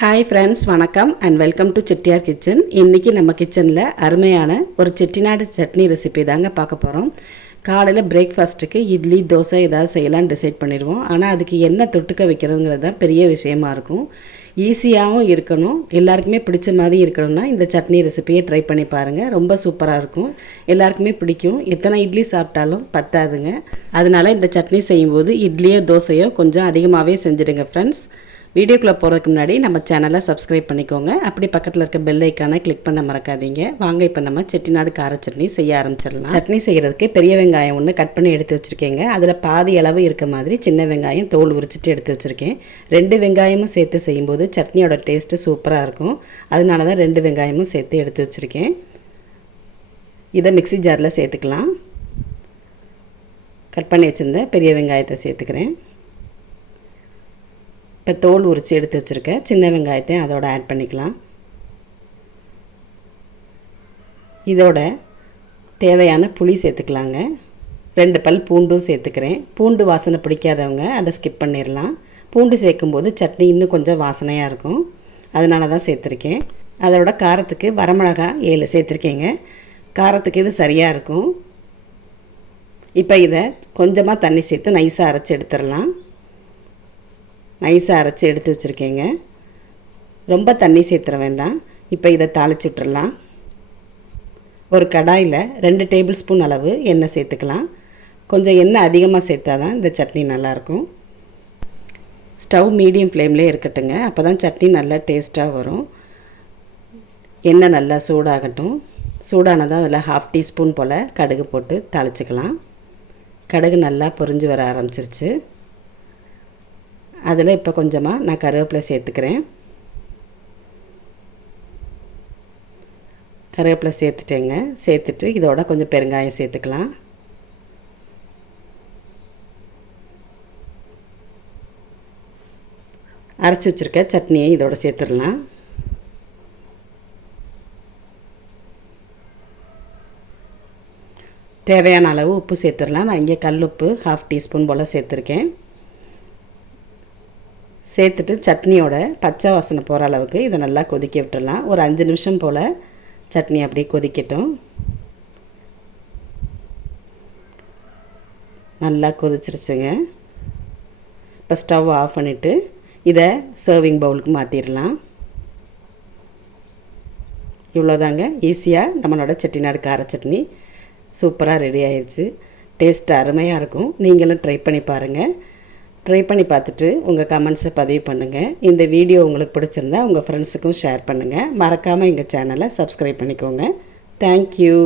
Hi friends, வணக்கம் and welcome to Chettiar kitchen. இன்றைக்கி நம்ம கிச்சனில் அருமையான ஒரு செட்டிநாடு சட்னி ரெசிபி தாங்க பார்க்க போகிறோம். காலையில் பிரேக்ஃபாஸ்ட்டுக்கு இட்லி தோசை ஏதாவது செய்யலான்னு டிசைட் பண்ணிடுவோம். ஆனால் அதுக்கு என்ன தொட்டுக்க வைக்கிறதுங்கிறது தான் பெரிய விஷயமா இருக்கும். ஈஸியாகவும் இருக்கணும், எல்லாருக்குமே பிடிச்ச மாதிரி இருக்கணும்னா இந்த சட்னி ரெசிபியை ட்ரை பண்ணி பாருங்கள். ரொம்ப சூப்பராக இருக்கும், எல்லாருக்குமே பிடிக்கும். எத்தனை இட்லி சாப்பிட்டாலும் பத்தாதுங்க. அதனால் இந்த சட்னி செய்யும்போது இட்லியோ தோசையோ கொஞ்சம் அதிகமாகவே செஞ்சுடுங்க ஃப்ரெண்ட்ஸ். வீடியோக்குள்ளே போகிறதுக்கு முன்னாடி நம்ம சேனலை சப்ஸ்கிரைப் பண்ணிக்கோங்க. அப்படி பக்கத்தில் இருக்க பெல் ஐக்கானை கிளிக் பண்ண மறக்காதீங்க. வாங்க இப்போ நம்ம செட்டிநாடு கார சட்னி செய்ய ஆரம்பிச்சிடலாம். சட்னி செய்கிறதுக்கு பெரிய வெங்காயம் ஒன்று கட் பண்ணி எடுத்து வச்சுருக்கேங்க. அதில் பாதி அளவு இருக்க மாதிரி சின்ன வெங்காயம் தோல் உரிச்சிட்டு எடுத்து வச்சுருக்கேன். 2 வெங்காயமும் சேர்த்து செய்யும்போது சட்னியோட டேஸ்ட்டு சூப்பராக இருக்கும். அதனால தான் 2 வெங்காயமும் சேர்த்து எடுத்து வச்சுருக்கேன். இதை மிக்ஸி ஜாரில் சேர்த்துக்கலாம். கட் பண்ணி வச்சுருந்த பெரிய வெங்காயத்தை சேர்த்துக்கிறேன். இப்போ தோல் உரித்து எடுத்து வச்சுருக்கேன் சின்ன வெங்காயத்தையும் அதோட ஆட் பண்ணிக்கலாம். இதோட தேவையான புளி சேர்த்துக்கலாங்க. 2 பல் பூண்டும் சேர்த்துக்கிறேன். பூண்டு வாசனை பிடிக்காதவங்க அதை ஸ்கிப் பண்ணிடலாம். பூண்டு சேர்க்கும்போது சட்னி இன்னும் கொஞ்சம் வாசனையாக இருக்கும், அதனால தான் சேர்த்துருக்கேன். அதோட காரத்துக்கு வரமிளகாய் 7 சேர்த்துருக்கேங்க. காரத்துக்கு இது சரியாக இருக்கும். இப்போ இதை கொஞ்சமாக தண்ணி சேர்த்து நைஸாக அரைச்சி எடுத்துடலாம். நைஸாக அரைச்சி எடுத்து வச்சுருக்கேங்க. ரொம்ப தண்ணி சேர்த்துற வேண்டாம். இப்போ இதை தாளிச்சு விட்டுறலாம். ஒரு கடாயில் 2 டேபிள் ஸ்பூன் அளவு எண்ணெய் சேர்த்துக்கலாம். கொஞ்சம் எண்ணெய் அதிகமாக சேர்த்தா தான் இந்த சட்னி நல்லாயிருக்கும். ஸ்டவ் மீடியம் ஃப்ளேம்லேயே இருக்கட்டுங்க, அப்போ தான் சட்னி நல்லா டேஸ்ட்டாக வரும். எண்ணெய் நல்லா சூடாகட்டும். சூடானதாக அதில் 1/2 டீஸ்பூன் போல் கடுகு போட்டு தாளிச்சிக்கலாம். கடுகு நல்லா பொரிஞ்சு வர ஆரம்பிச்சிருச்சு. அதில் இப்போ கொஞ்சமாக நான் கருவேப்பிலை சேர்த்துக்கிறேன். கருவேப்பிலை சேர்த்துட்டேங்க. சேர்த்துட்டு இதோட கொஞ்சம் பெருங்காயம் சேர்த்துக்கலாம். அரைச்சி வச்சுருக்க சட்னியை இதோட சேர்த்துடலாம். தேவையான அளவு உப்பு சேர்த்துடலாம். நான் இங்கே கல் உப்பு 1/2 டீஸ்பூன் போல் சேர்த்துருக்கேன். சேர்த்துட்டு சட்னியோட பச்சை வாசனை போகிற அளவுக்கு இதை நல்லா கொதிக்க விட்டுடலாம். ஒரு 5 நிமிஷம் போல் சட்னி அப்படியே கொதிக்கட்டும். நல்லா கொதிச்சிருச்சுங்க. இப்போ ஸ்டவ் ஆஃப் பண்ணிவிட்டு இதை சர்விங் பவுலுக்கு மாற்றிடலாம். இவ்வளோதாங்க, ஈஸியாக நம்மளோட செட்டிநாடு கார சட்னி சூப்பராக ரெடி ஆயிடுச்சு. டேஸ்ட் அருமையாக இருக்கும். நீங்களும் ட்ரை பண்ணி பாருங்கள். ட்ரை பண்ணி பார்த்துட்டு உங்கள் கமெண்ட்ஸை பதிவு பண்ணுங்கள். இந்த வீடியோ உங்களுக்கு பிடிச்சிருந்தா உங்கள் ஃப்ரெண்ட்ஸுக்கும் ஷேர் பண்ணுங்கள். மறக்காமல் எங்கள் சேனலை சப்ஸ்கிரைப் பண்ணிக்கோங்க. தேங்க்யூ.